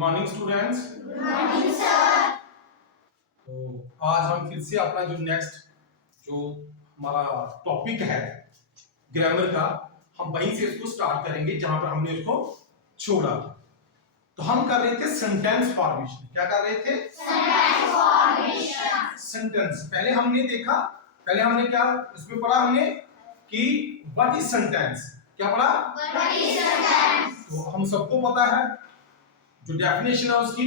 Morning students. Good morning sir. तो आज हम फिर से अपना जो हमारा टॉपिक है ग्रामर का, हम वहीं से इसको स्टार्ट करेंगे जहां पर हमने इसको छोड़ा। तो हम कर रहे थे सेंटेंस फॉर्मेशन। क्या कर रहे थे? Sentence formation. सेंटेंस पहले हमने देखा, पहले हमने क्या इसमें पढ़ा हमने कि व्हाट इज सेंटेंस। क्या पढ़ा? What is sentence? तो हम सबको पता है जो डेफिनेशन है उसकी,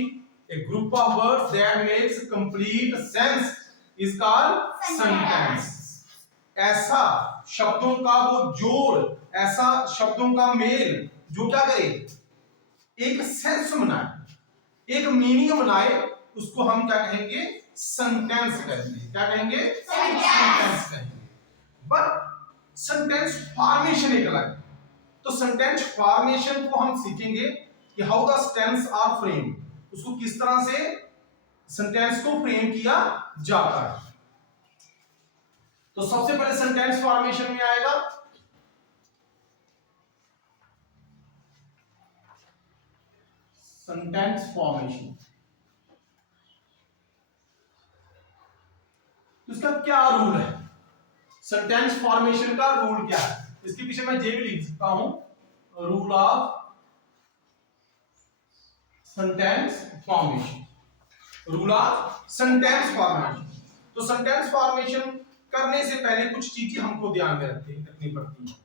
a group of words that makes complete sense is called sentence। ऐसा शब्दों का वो जोड़, ऐसा शब्दों का मेल जो क्या करे, एक सेंस बनाए, एक मीनिंग बनाए, उसको हम क्या कहेंगे? सेंटेंस कहेंगे। क्या कहेंगे? सेंटेंस कहेंगे। बट सेंटेंस फॉर्मेशन एक अलग है। तो सेंटेंस फॉर्मेशन को हम सीखेंगे कि how the sentence are frame, उसको किस तरह से सेंटेंस को फ्रेम किया जाता है। तो सबसे पहले सेंटेंस फॉर्मेशन में आएगा सेंटेंस फॉर्मेशन। तो इसका क्या रूल है? सेंटेंस फॉर्मेशन का रूल क्या है? इसके पीछे मैं जे भी लिख सकता हूं, rule of sentence formation. Rule of sentence formation. तो सेंटेंस फॉर्मेशन करने से पहले कुछ चीजें हमको ध्यान में रखनी पड़ती है।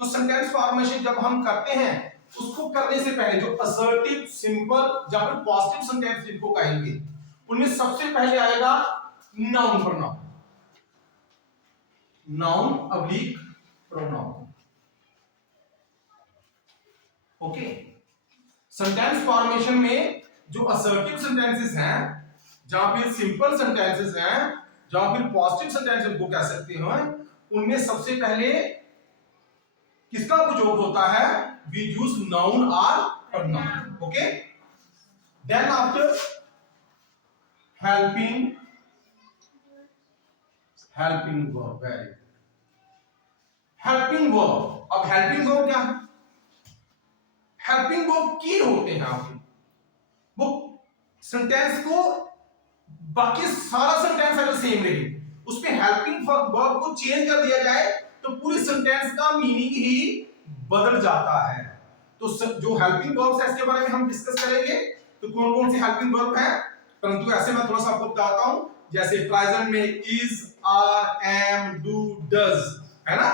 तो सेंटेंस फॉर्मेशन जब हम करते हैं, उसको करने से पहले जो असर्टिव, सिंपल या फिर पॉजिटिव सेंटेंस जिनको कहेंगे, उनमें सबसे पहले आएगा noun pronoun. Noun oblique pronoun. Okay. Sentence formation में जो असर्टिव सेंटेंसेस हैं, जहां फिर सिंपल सेंटेंसेस हैं, जहां फिर पॉजिटिव सेंटेंसेस को कह सकते हैं, उनमें सबसे पहले किसका उपयोग होता है? वी यूज नाउन और pronoun. Okay. Then after helping verb. Very helping verb. अब हेल्पिंग वर्ब क्या है? हेल्पिंग वर्ब की होते हैं आपके, वो सेंटेंस को, बाकी सारा सेंटेंस अगर सेम रहे, उसमें हेल्पिंग वर्ब को चेंज कर दिया जाए तो पूरी सेंटेंस का मीनिंग ही बदल जाता है। तो जो हेल्पिंग वर्ब्स है इसके बारे में हम डिस्कस करेंगे। तो कौन कौन से हेल्पिंग वर्ब है, परंतु ऐसे मैं थोड़ा सा आपको बताता हूं। जैसे प्रेजेंट में is, are, am, do, does, है ना,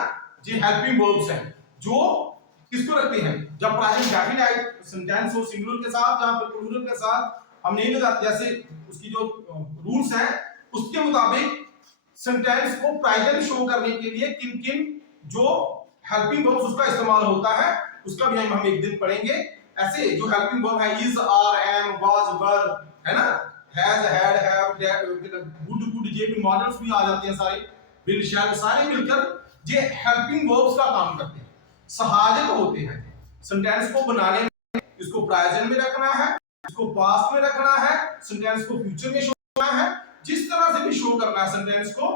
ये हेल्पिंग वर्ब्स हैं जो किसको रखते हैं? जब प्रेजेंट डेफिनेट सेंटेंस हो सिंगुलर के साथ या फिर प्लूरल के साथ, हम नहीं लगाते। जैसे उसकी जो रूल्स हैं उसके मुताबिक सेंटेंस को प्रेजेंट शो करने के लिए किन किन जो हेल्पिंग वर्ब्स उसका इस्तेमाल होता है, उसका भी हम एक दिन पढ़ेंगे। ऐसे जो हेल्पिंग वर्ब है इज, आर, एम, वाज, वर, है ना, has, had, have, that, would, could, ये भी मॉडल्स भी आ जाते हैं सारे, विल, शैल, सारे मिलकर ये हेल्पिंग वर्ब्स का काम करते हैं, सहायक होते हैं। सेंटेंस को बनाने में इसको प्रेजेंट में रखना है, इसको पास्ट में रखना है, सेंटेंस को फ्यूचर में शो करना है, जिस तरह से भी शो करना है सेंटेंस को,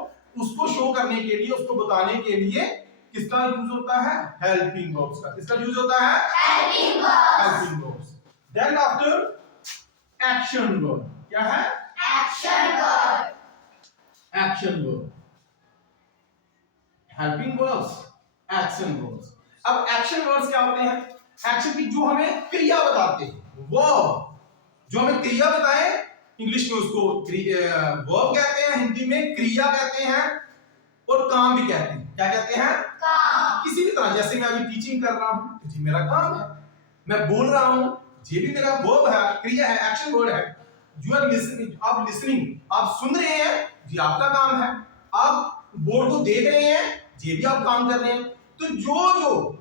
उसको शो करने के लिए, उसको बताने के लिए किसका यूज होता है? हेल्पिंग वर्ब्स का। किसका यूज होता है? Helping verbs. Helping verbs. Then after action verb. क्या है? Action verb. Action verb. Helping verbs, action verbs. अब एक्शन वर्ड्स क्या होते हैं? एक्शन की जो हमें क्रिया बताते हैं, वर्ब जो हमें क्रिया बताए, इंग्लिश में उसको वर्ब कहते हैं, हिंदी में क्रिया कहते हैं, और काम भी कहते हैं। क्या कहते हैं? काम। किसी भी तरह, जैसे मैं अभी टीचिंग कर रहा हूं, ये मेरा काम है। मैं बोल रहा हूं, ये भी मेरा वर्ब है, क्रिया है, एक्शन वर्ड है। यू आर लिसनिंग, आप लिसनिंग, आप सुन रहे हैं, ये आपका काम है। आप बोर्ड को देख रहे हैं, ये भी आप काम कर रहे हैं। तो जो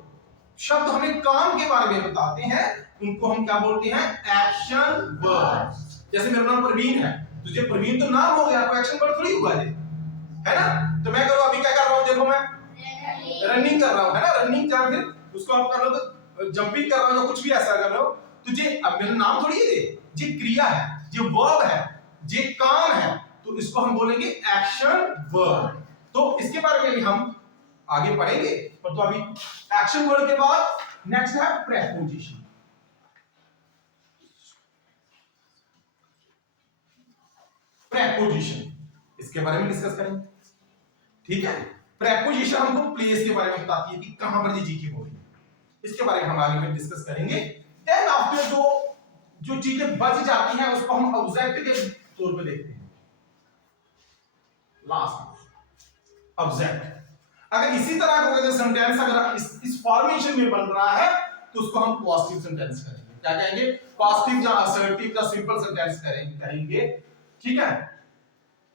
शब्द हमें काम के बारे में बताते हैं, उनको हम क्या बोलते हैं? Action word. जैसे मेरा नाम प्रवीण है, तो ये प्रवीण तो नाम हो गया, कोई एक्शन वर्ड थोड़ी हुआ है ना। तो मैं करूं, अभी क्या कर रहा हूं, देखो मैं रनिंग कर रहा हूं, है ना, रनिंग, या फिर उसको आप कर लो तो जंपिंग कर रहा हूं, या कुछ भी ऐसा कर रहे हो, तो ये अब मेरा नाम थोड़ी है, ये क्रिया है, ये वर्ब है, ये काम है, तो इसको हम बोलेंगे एक्शन वर्ड। तो इसके बारे में भी हम आगे पढ़ेंगे, पर तो अभी एक्शन वर्ड के बाद नेक्स्ट है प्रेपोजिशन। प्रेपोजिशन, इसके बारे में डिस्कस करेंगे। ठीक है, प्रेपोजिशन हमको प्लेस के बारे में बताती है कि कहां पर जी की हो रही है, इसके बारे में हम आगे में डिस्कस करेंगे। देन आफ्टर जो चीजें बच जाती हैं उसको हम ऑब्जेक्ट के तौर पे देखते हैं। लास्ट ऑब्जेक्ट, अगर इसी तरह का सेंटेंस अगर इस फॉर्मेशन में बन रहा है तो उसको हम पॉजिटिव सेंटेंस करेंगे। क्या कहेंगे? पॉजिटिव या असर्टिव या सिंपल सेंटेंस कहेंगे। ठीक है,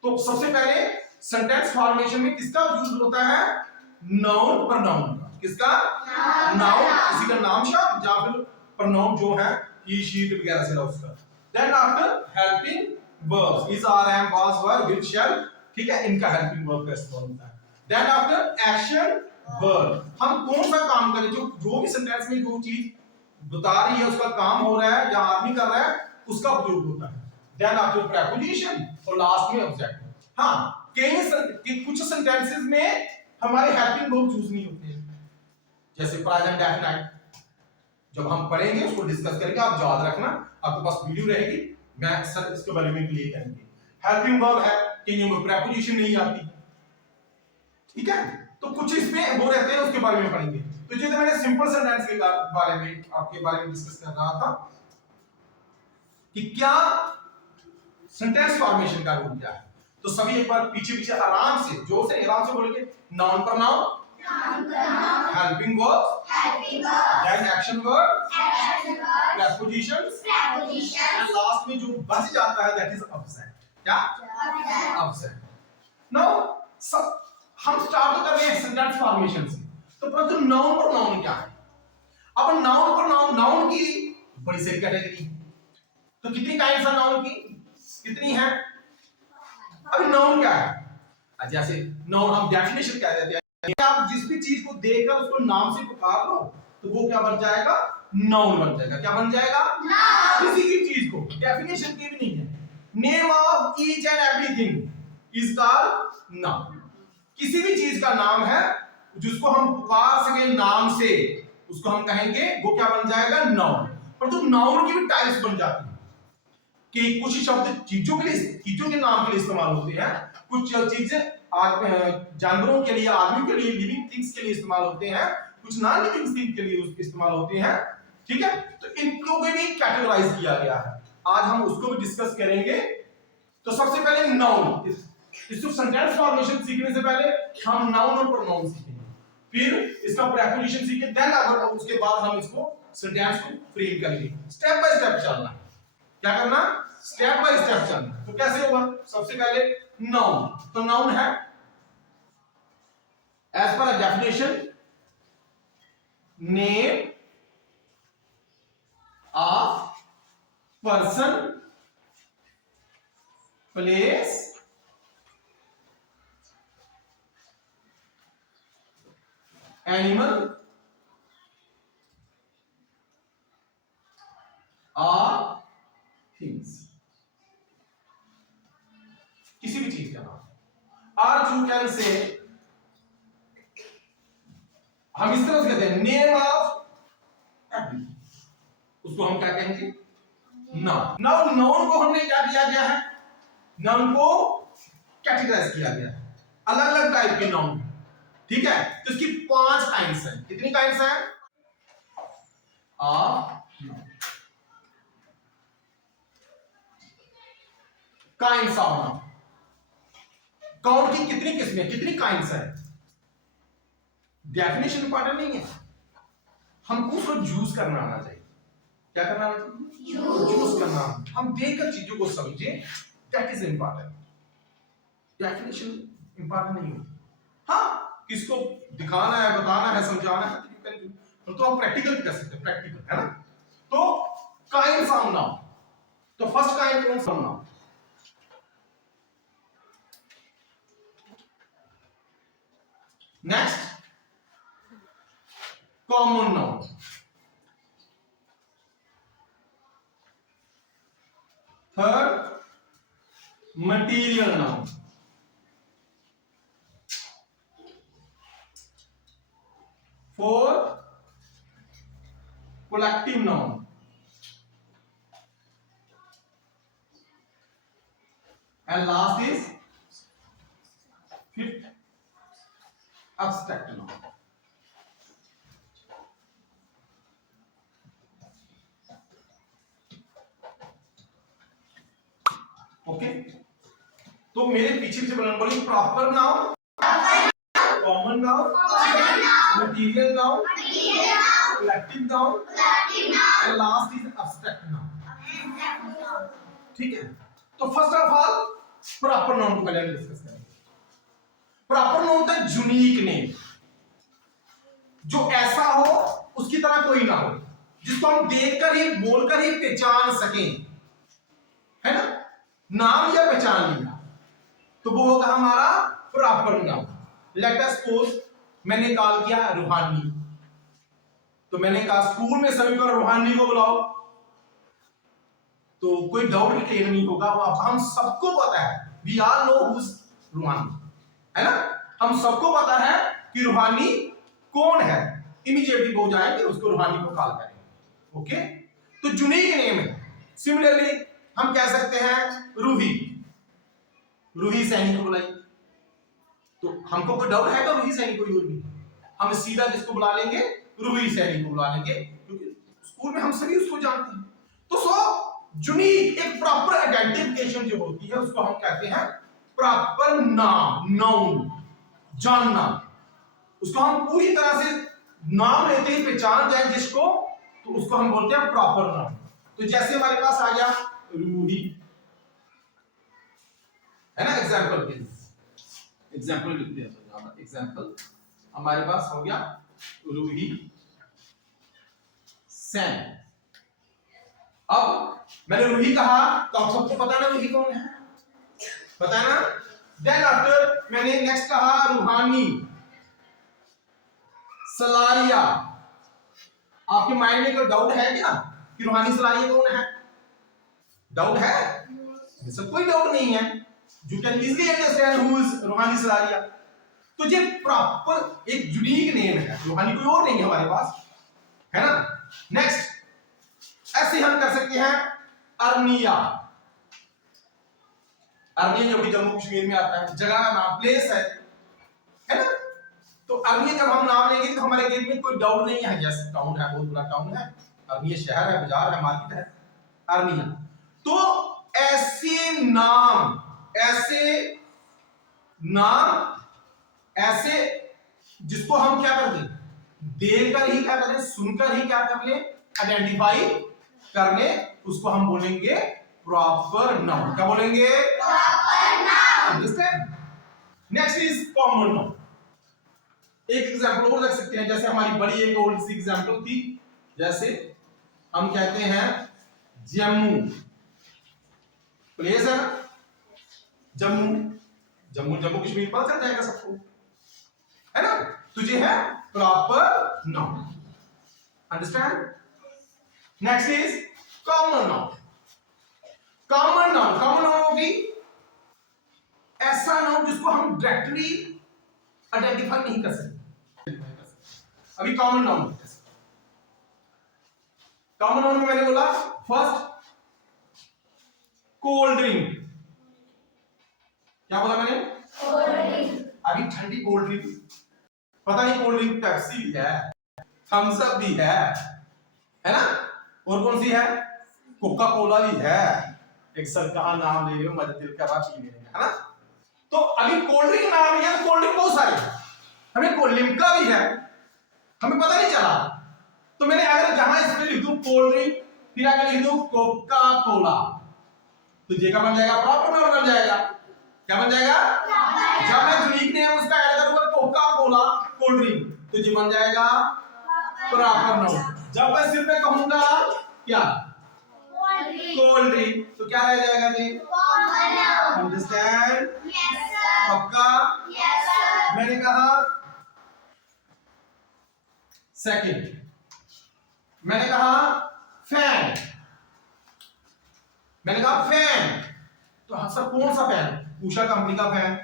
तो सबसे पहले सेंटेंस फॉर्मेशन में किसका यूज होता है? नाउन प्रोनाउन का। किसका? नाउन, किसी का नाम शब्द या फिर प्रोनाउन जो है ही शी वगैरह से उसका। Then after helping verbs, is are am was were will shall, ठीक है, इनका हेल्पिंग वर्ब का इस्तेमाल होता है। देन आफ्टर एक्शन वर्ब, हम कौन सा काम करें, जो भी सेंटेंस में जो चीज बता रही है उसका काम हो रहा है या आदमी कर रहा है उसका उपयोग होता है। देन आफ्टर प्रेपोजिशन और लास्ट में ऑब्जेक्ट। हाँ, कुछ सेंटेंसेस में हमारे हेल्पिंग वर्ब चूज नहीं होते हैं, जैसे प्रेजेंट डेफिनेट। जब हम पढ़ेंगे उसको डिस्कस करेंगे, आप याद रखना, आपके पास वीडियो रहेगी, मैं सर इसके बारे में क्लियर करेंगे। हेल्पिंग वर्ब है, कहीं में प्रेपोजिशन नहीं आती। ठीक है, तो कुछ इसमें वो रहते हैं, उसके बारे में पढ़ेंगे। तो जैसे मैंने सिंपल सेंटेंस के बारे में आपके बारे में डिस्कस कर रहा था कि क्या सेंटेंस फॉर्मेशन का रूल क्या है, तो सभी एक बार पीछे पीछे आराम से, जोर से आराम से बोलेंगे। Noun pronoun, helping verb, then action verb, prepositions, and last में जो बच जाता है दैट इज ऑब्जेक्ट। क्या? ऑब्जेक्ट। नाउ सब हम स्टार्ट कर रहे हैं सेंटेंस फॉर्मेशन से, तो परंतु नाउन प्रोनाउन क्या है? अब नाउन प्रोनाउन, नाउन की बड़ी सारी कैटेगरी, तो कितनी काइंड्स है नाउन की? कितनी है? अभी नाउन क्या है? जैसे नाउन हम डेफिनेशन कह देते हैं, आप जिस भी चीज को देखकर उसको नाम से पुकार लो तो वो क्या बन जाएगा? नाउन बन जाएगा। क्या बन जाएगा? नाउन। किसी भी चीज को, डेफिनेशन की भी नहीं है, name of each and everything is called noun. किसी भी चीज का नाम है जिसको हम पुकार सके नाम से, उसको हम कहेंगे, वो क्या बन जाएगा? नाउन। पर तो नाउन की भी टाइप्स बन जाती है कि कुछ शब्द चीजों के लिए, चीजों के नाम के लिए इस्तेमाल होते हैं, कुछ चीजें जानवरों के लिए, आदमियों के लिए, लिविंग थिंग्स के लिए इस्तेमाल होते हैं, कुछ नॉन लिविंग थिंग्स के लिए इस्तेमाल होते हैं। ठीक है, तो इनको भी कैटेगराइज किया गया है, आज हम उसको भी डिस्कस करेंगे। तो सबसे पहले नाउन, इसको सेंटेंस फॉर्मेशन सीखने से पहले हम नाउन और प्रोनाउन सीखेंगे, फिर इसका प्रेपोजिशन सीखेंगे, देन अगर उसके बाद हम इसको सेंटेंस को फ्रेम करेंगे। स्टेप बाय स्टेप चलना है। क्या करना? स्टेप बाय स्टेप चलना। तो कैसे होगा? सबसे पहले नाउन, तो नाउन है as per definition name of person, place, animal और थिंग्स, किसी भी चीज का नाम। और यू कैन से, हम इस तरह से कहते हैं नेम ऑफ एवरीथिंग, उसको हम क्या कहेंगे? नाउन। नाउ नाउन को हमने क्या किया गया है? नाउन को कैटेगराइज किया गया है, अलग अलग टाइप के नाउन। ठीक है, तो इसकी 5 काइंड्स हैं। कितनी काइंड्स हैं? Kinds of noun. काउंट की कितनी किस्में, कितनी काइंड्स हैं? डेफिनेशन इंपॉर्टेंट नहीं है, हमको उसको यूज करना आना चाहिए। क्या करना आना चाहिए? यूज करना। हम देखकर चीजों को समझे, that is important. Definition important नहीं है। हाँ, किसको दिखाना है, बताना है, समझाना है, तो हम प्रैक्टिकल भी कर सकते हैं, प्रैक्टिकल है ना। तो काइंड्स ऑफ नाउन, तो फर्स्ट काइंड कौन सा noun? Next common noun, third material noun, fourth collective noun, and last is fifth abstract noun. Okay, तो मेरे पीछे बोली proper noun, common noun, material noun, collective noun and last is abstract noun. ठीक है, तो first of all proper noun को पहले discuss करेंगे। प्रॉपर नाउन होता है यूनिक नेम, जो ऐसा हो उसकी तरह कोई ना हो, जिसको हम देखकर ही बोलकर ही पहचान सकें, है ना, नाम या पहचान लिया तो वो होगा हमारा proper noun. Let us suppose मैंने कॉल किया रूहानी, तो मैंने कहा स्कूल में सभी को रूहानी को बुलाओ, तो कोई डाउट क्लियर नहीं होगा, वो हम सबको पता है, we all know who is Ruhani, है ना, हम सबको पता है कि रूहानी कौन है, इमीडिएटली वो जाएंगे उसको रूहानी को कॉल करेंगे। ओके, तो यूनिक नेम है। सिमिलरली हम कह सकते हैं रूही, रूही सैनी को बुलाई, तो हमको कोई डाउट है तो रूही सैनी को यूज नहीं, हम सीधा जिसको बुला लेंगे रूही सैनी को बुला लेंगे, क्योंकि स्कूल में हम सभी उसको जानते हैं। तो सो यूनिक एक प्रॉपर आइडेंटिफिकेशन जो होती है उसको हम कहते हैं प्रॉपर नाम, नाउन, जानना, उसको हम पूरी तरह से नाम लेते ही पहचान जाए जिसको, तो उसको हम बोलते हैं प्रॉपर नाउन। तो जैसे हमारे पास आ गया रूही, है ना, एग्जांपल प्लीज, एग्जांपल लिखते हैं, तो यहां पर एग्जांपल हमारे पास हो गया रूही सैन। अब मैंने रूही कहा तो आप सबको पता ना रूही कौन है, पता है ना। देन आफ्टर मैंने नेक्स्ट कहा रूहानी, सलारिया। आपके माइंड में कोई डाउट है क्या कि रूहानी सलारिया कौन है? डाउट है? सब कोई डाउट नहीं है, you can easily understand who is रूहानी सलारिया। तो ये प्रॉपर एक यूनिक नेम है, रूहानी कोई और नहीं है हमारे पास, है ना। नेक्स्ट ऐसे हम कर सकते हैं अरनिया, अरनिया जो कि जम्मू कश्मीर में आता है, जगह का नाम, प्लेस है ना। तो अरनिया जब हम नाम लेंगे तो हमारे दिल में कोई डाउट नहीं है, यस टाउन है, बहुत बड़ा टाउन है, अरनिया शहर है, बाजार है, मार्केट है, अरनिया। तो ऐसे नाम, ऐसे जिसको हम क्या करते हैं, देखकर ही क्या करें, सुनकर ही क्या कर लें, आइडेंटिफाई कर लें, उसको हम बोलेंगे प्रॉपर नाउन। क्या बोलेंगे? Proper noun. Understand. Next is common noun. एक एग्जांपल और रख सकते हैं, जैसे हमारी बड़ी एक ओल्ड सी एग्जांपल थी, जैसे हम कहते हैं जम्मू, प्लेस है ना, जम्मू, जम्मू जम्मू कश्मीर पता चल जाएगा सबको, है ना। तो ये है proper noun. Understand. Next is common noun. Common noun होगी ऐसा नाउन जिसको हम डायरेक्टली आइडेंटिफाई नहीं कर सकते। अभी कॉमन नाउन, कॉमन नाउन में मैंने बोला फर्स्ट कोल्ड ड्रिंक, क्या बोला मैंने? Cold drink. अभी ठंडी कोल्ड ड्रिंक, पता नहीं कोल्ड ड्रिंक पेप्सी भी है, थम्स अप भी है ना, और कौन सी है, कोका कोला भी है, एक सर का नाम ले रहे हो, मजा दिल कर रहा पी लेने का, है ना। तो अभी कोल्ड ड्रिंक नाम है, कोल्ड ड्रिंक बहुत सारे, हमें कोल्ड लिम्का भी है, हमें पता नहीं चला। तो मैंने अगर जहां इस पे लिख दूं कोल्ड ड्रिंक, फिर आगे लिख दूं कोका कोला, तो ये का बन जाएगा प्रॉपर नाउन बन जाएगा। क्या बन जाएगा? जब मैं यूनिक नेम उसका ऐड करूंगा कोका कोला कोल्ड ड्रिंक, तो ये बन जाएगा प्रॉपर नाउन। जब मैं सिर्फ में कहूंगा क्या कोल्ड ड्रिंक, तो क्या रह जाएगा जी? अंडरस्टैंड? Yes sir. पक्का? Yes sir. मैंने कहा सेकंड, मैंने कहा फैन, मैंने कहा फैन, तो हाँ सर कौन सा फैन? उषा कंपनी का फैन,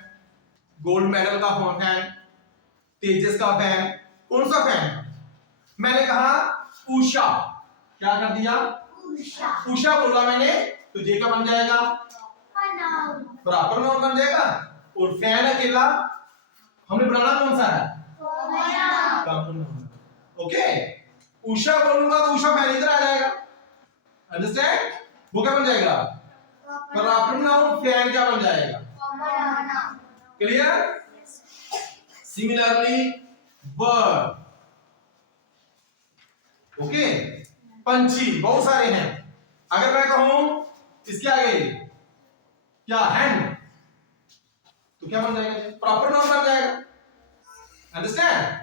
गोल्ड मेडल का फैन, तेजस का फैन, कौन सा फैन? मैंने कहा उषा, क्या कर दिया? उषा बोला मैंने, तो जे का बन जाएगा नाउन। प्रॉपर नाउन बन जाएगा। और फैन अकेला हमने बनाना कौन सा है? Common noun. ओके, उषा बोलूंगा तो उषा फैन इधर आ जाएगा। अंडरस्टैंड? वो क्या बन जाएगा? प्रॉपर नाउन फैन क्या बन जाएगा? क्लियर? Similarly bird. ओके, पंछी बहुत सारे हैं। अगर मैं कहूं इसके आगे क्या हैंड, तो क्या बन जाएगा? प्रॉपर नाउन बन जाएगा। अंडरस्टैंड?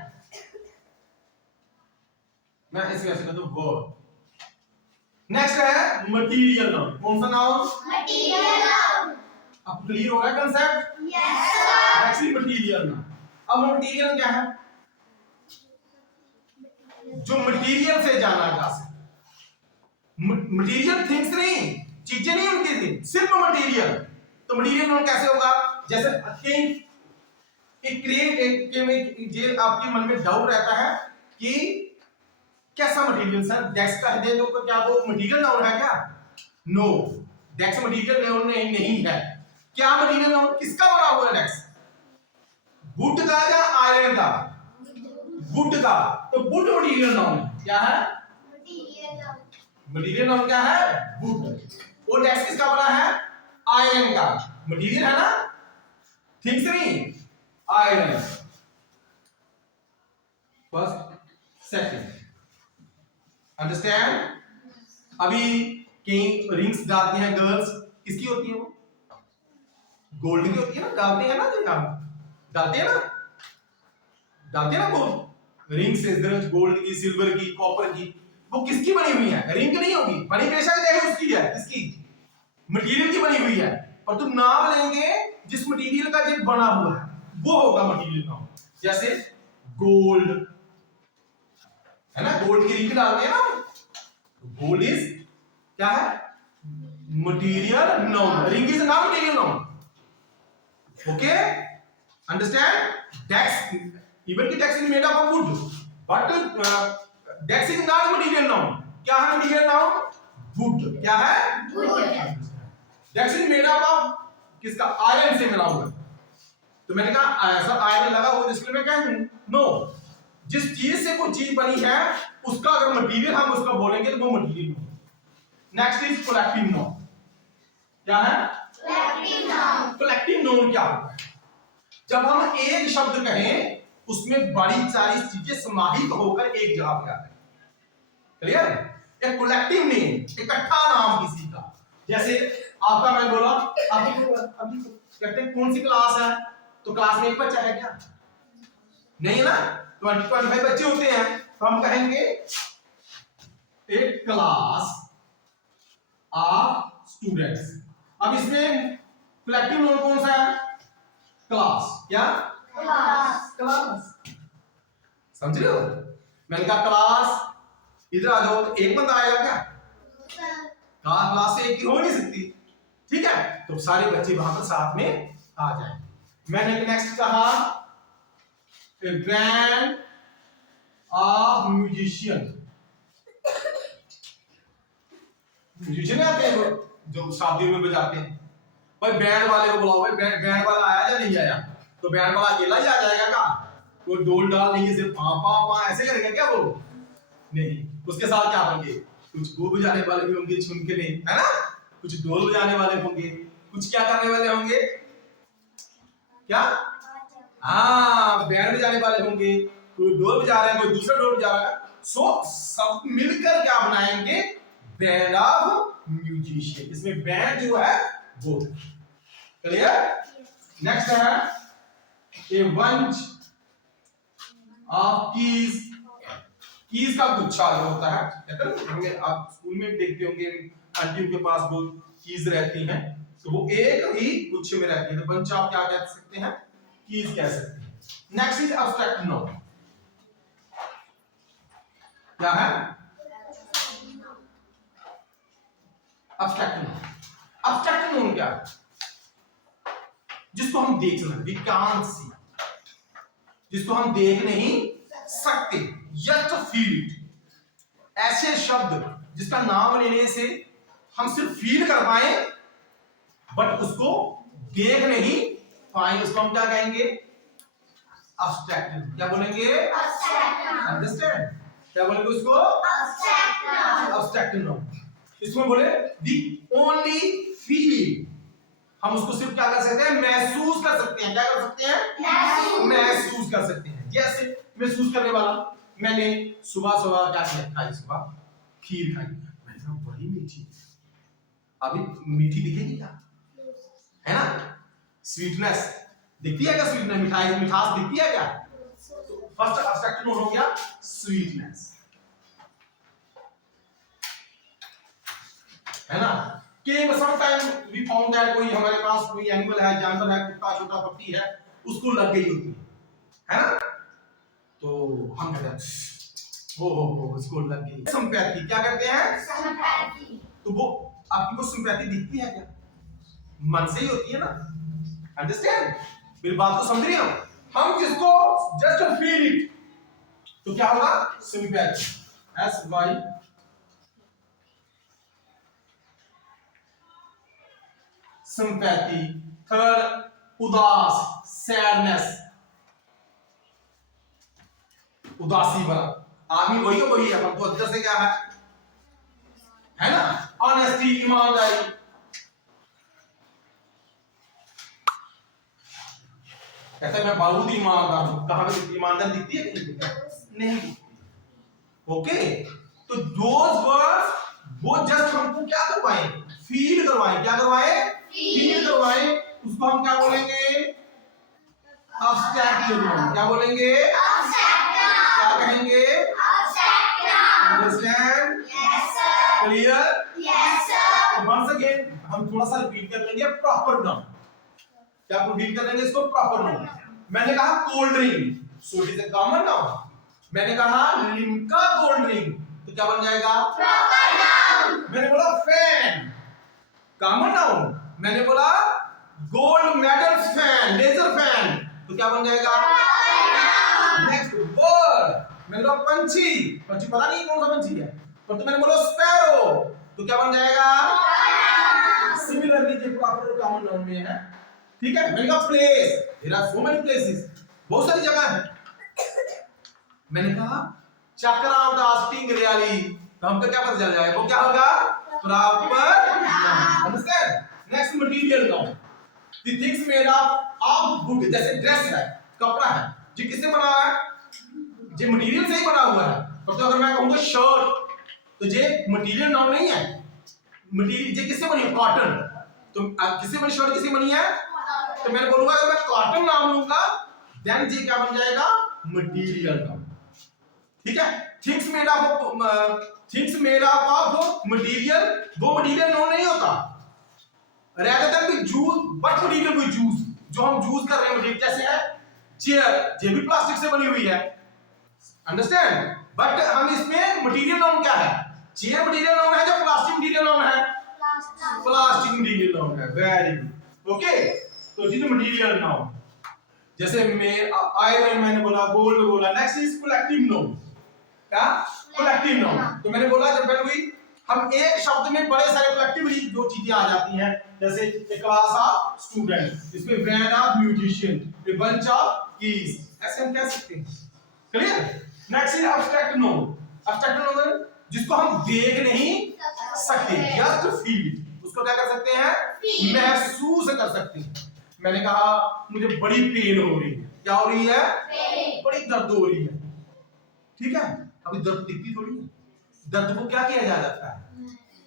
मैं इसे ऐसे कहता हूं वर्ड। नेक्स्ट है मटीरियल नाउन। कौन सा नाउन? अब क्लियर हो रहा है कंसेप्ट? Actually material noun. अब मटीरियल क्या है? जो मटीरियल से जाना जा सके। मटीरियल थिंग्स नहीं, चीजें नहीं उनकी थी, सिर्फ मटीरियल। तो मटीरियल नाउन कैसे होगा? जैसे थिंक, एक क्रिएट, एक जे आपके मन में डाउट रहता है कि कैसा मटीरियल सर, डेस्क का दे दो, क्या वो मटीरियल नाउन है क्या? नो, डेस्क मटीरियल नाउन नहीं है। क्या मटीरियल नाउन? किसका बना हुआ है डेस्क? वुड का या आयरन का? वुड का। तो वुड मटीरियल नाउन क्या है? मटीरियल नाउन क्या है? वुड। वो डेस्क किसका बना है? आयरन का। मटीरियल है ना, थिंग्स नहीं, आयरन। First second, understand? अभी कई रिंग्स डालती हैं गर्ल्स, किसकी होती है वो? गोल्ड की होती है ना, डालते हैं ना, डालते हैं ना, डालते हैं ना वो रिंग्स, गोल्ड की, सिल्वर की, कॉपर की। वो किसकी बनी हुई है? रिंग नहीं होगी, बनी बेशक चाहे उसकी है, किसकी? मटेरियल की बनी हुई है। और तुम नाम लेंगे जिस मटेरियल का जो बना हुआ है वो होगा मटेरियल नाउन। जैसे गोल्ड है ना, गोल्ड की रिंग डालते हैं ना, गोल्ड इज क्या है? Material noun. Ring is not material noun. Okay, understand? Desk, even the desk is made up of wood, but desk is not material noun. क्या है material noun? Wood. क्या है? Desk is made up of किसका? Iron से मिला हुआ। तो मैंने कहा ऐसा आयरन लगा हुआ जिसके मैं कह दूं? नो, जिस चीज से कोई चीज बनी है उसका अगर मटेरियल हम उसका बोलेंगे तो वो material noun. Next is collective noun. क्या है? कलेक्टिव नाउन क्या होता है? जब हम एक शब्द कहें उसमें बड़ी सारी चीजें समाहित होकर एक जगह पे आते हैं। क्लियर? एक कलेक्टिव नेम, इकट्ठा नाम किसी का। जैसे आपका मैं बोला, अभी कहते हैं कौन सी क्लास है, तो क्लास में एक बच्चा है क्या? नहीं है ना, 25 बच्चे होते हैं, तो हम कहेंगे एक क्लास ऑफ स्टूडेंट्स। अब इसमें कलेक्टिव नाउन कौन सा है? क्लास। क्या? क्लास। समझ रहे हो? मैंने कहा क्लास, इधर आ जाओ, तो एक बंदा आएगा क्या? क्लास से एक ही हो नहीं सकती, ठीक है? तो सारे बच्चे वहां पर साथ में आ जाएंगे। मैंने नेक्स्ट कहा A band of musician. Musician आते हैं जो शादियों में बजाते हैं। भाई बैंड वाले को बुलाओ, भाई बैंड वाला आया या नहीं आया? तो बैंड वाला अकेला ही आ जाएगा क्या? कोई डोल डाल नहीं है, सिर्फ पा पा पा ऐसे करेगा क्या वो? नहीं, उसके साथ क्या होंगे? कुछ वो बजाने वाले भी होंगे, छुनके नहीं, है ना? कुछ ढोल बजाने वाले होंगे, कुछ क्या करने वाले होंगे? क्या? हाँ, बैंड बजाने वाले होंगे, कोई ढोल बजा रहा है, कोई दूसरा ढोल बजा रहा है। सो सब मिलकर क्या बनाएंगे? Band of musician. इसमें बैंड जो है वो। क्लियर? नेक्स्ट है a bunch of keys. Keys का गुच्छा जो होता है, कहते हैं आप स्कूल में देखते होंगे आंटियों के पास वो कीज रहती हैं, तो वो एक ही गुच्छे में रहती है। तो बंच ऑफ क्या कह सकते हैं? कीज कह सकते हैं। Next is abstract noun. क्या है? Abstract noun. एब्स्ट्रैक्ट नाउन क्या है? जिसको हम देख सकते, वी कांट सी, जिसको हम देख नहीं सकते, यट फील। ऐसे शब्द जिसका नाम लेने से हम सिर्फ फील कर पाए बट उसको देख नहीं फाइन, उसको हम क्या कहेंगे? Abstract known. क्या बोलेंगे? अंडरस्टैंड? क्या बोलेंगे उसको? Abstract known. इसमें बोले दी ओनली फील, हम उसको सिर्फ क्या कर सकते हैं? महसूस कर सकते हैं। क्या कर सकते हैं? महसूस कर सकते हैं। जैसे महसूस करने वाला, मैंने सुबह सुबह क्या किया? खाई सुबह खीर खाई, मैंने कहा बड़ी मीठी, अभी मीठी दिखेगी क्या? है ना? स्वीटनेस दिखती है क्या? स्वीटनेस, मिठाई मिठास दिखती है क्या? तो फर्स्ट अब्स्ट्रैक्ट नोन हो गया स्वीटनेस, है ना? कि समटाइम वी फाउंड दैट कोई हमारे पास कोई एनिमल है, जानवर है, कुत्ता, छोटा पक्षी है, उसको लग गई होती है ना? तो हम कहते हैं हो उसको लग गई। सिंपैथी क्या करते हैं? सिंपैथी। तो वो आपकी को सिंपैथी दिखती है क्या? मन से ही होती है ना? अंडरस्टैंड? मेरी बात को समझ रही हो? हम किसको जस्ट फील इट, तो क्या होगा? Sympathy, S Y sympathy. Third उदास, सैडनेस, उदासी वाला। आदमी वही है, हमको अंदर से क्या है ना? ऑनेस्टी, ईमानदारी। कहते मैं बहुत ईमानदार हूं, कहां पे ईमानदार दिखती है? नहीं दिखती। ओके, तो दोज वर्ड्स वो जस्ट हमको क्या करवाएं? फील करवाएं। क्या करवाएं? फील करवाएं। उसको हम क्या बोलेंगे? Abstract known. क्या बोलेंगे? क्या कहेंगे? अंडरस्टैंड? क्लियर? वंस अगेन हम थोड़ा सा रिपीट कर लेंगे। प्रॉपर नाउन, क्या रिपीट कर लेंगे इसको? Proper noun. मैंने कहा cold drink, so it is a common noun. मैंने कहा लिम्का कोल्ड ड्रिंक, तो क्या बन जाएगा? Proper noun. मैंने बोला फैन, कॉमन नाउन। मैंने बोला gold medal fan, laser fan, तो क्या बन जाएगा? नेक्स्ट बर्ड, मैंने बोला पंछी, पंछी पता नहीं कौन सा पंछी है, पर तो मैंने बोला स्पैरो, तो क्या बन जाएगा? सिमिलरली जो प्रॉपर कॉमन नाउन में है, ठीक है? मैंने कहा place, there are so many places, बहुत सारी जगह है। मैंने कहा चक्राव दास्टिंग रियली, तो हमको क्या पता चल जाएगा? वो क्या होगा? Proper noun. Understand? Next material noun, the things made of would, जैसे ड्रेस है, कपड़ा है, ये किससे बना हुआ है? ये मटेरियल से ही बना हुआ है। पर तो अगर मैं कहूंगा शर्ट, तो ये मटेरियल नाउन नहीं है। मटेरियल ये किससे बनी है? कॉटन, तो किससे बनी शर्ट? किससे बनी है? तो मैं बोलूंगा अगर मैं कॉटन नाम लूंगा, देन ये क्या बन जाएगा? Material noun. ठीक है? थिंग्स मेड ऑफ मटेरियल, वो मटेरियल नाउन नहीं होता। rather than we use what material we use, जो हम यूज कर रहे हैं मटेरियल, जैसे है चेयर, ये भी प्लास्टिक से बनी हुई है। अंडरस्टैंड? बट हम इसमें मटेरियल नाउन क्या है? चेयर मटेरियल नाउन है, जो प्लास्टिक मटेरियल नाउन है? प्लास्टिक मटेरियल नाउन है। Very good. ओके, तो ये मटेरियल नाउन, जैसे मैं आयरन मैंने बोला, गोल्ड बोला। Next is collective noun. क्या? Collective noun. तो मैंने बोला जब भी हम एक शब्द में बड़े सारे कलेक्टिवली जो चीजें आ जाती हैं, जैसे ए क्लास ऑफ स्टूडेंट, इसमें band of musician, a bunch of keys, ऐसे हम कह सकते हैं। Clear? Next is abstract noun. Abstract noun जिसको हम देख नहीं सकते, जस्ट फील इट, उसको क्या कर सकते हैं? महसूस कर सकते हैं। मैंने कहा मुझे बड़ी पेन हो रही है। क्या हो रही है? बड़ी दर्द हो रही है। ठीक है? अभी दर्द दिखती थोड़ी है। दर्द को क्या किया जा सकता है?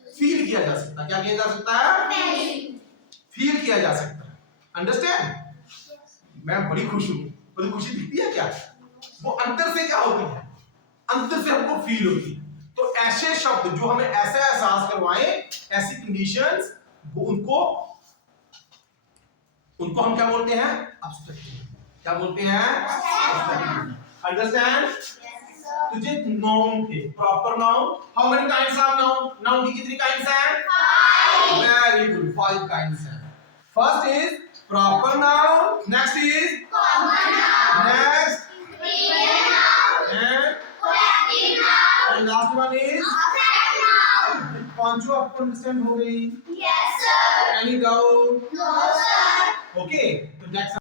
फील किया जा सकता है। क्या किया जा सकता है? फील किया जा सकता है। अंडरस्टैंड? मैं बड़ी खुश हूं, बड़ी खुशी दिखती है क्या? वो अंदर से क्या होती है? अंदर से हमको फील होती है। तो ऐसे शब्द जो हमें ऐसा एहसास करवाएं, ऐसी कंडीशंस, वो उनको हम क्या बोलते हैं? एब्स्ट्रैक्ट। क्या बोलते हैं? एब्स्ट्रैक्ट। अंडरस्टैंड? तुझे नाउन थे, proper noun. How many kinds of noun? Noun की कितनी काइंड्स हैं? 5। वेरी गुड, 5 काइंड्स हैं। First is proper noun, next is common noun, next material noun, and collective noun, and last one is abstract noun. पांचों आपको understand हो गई? Yes sir. Any doubt? No sir. Okay तो next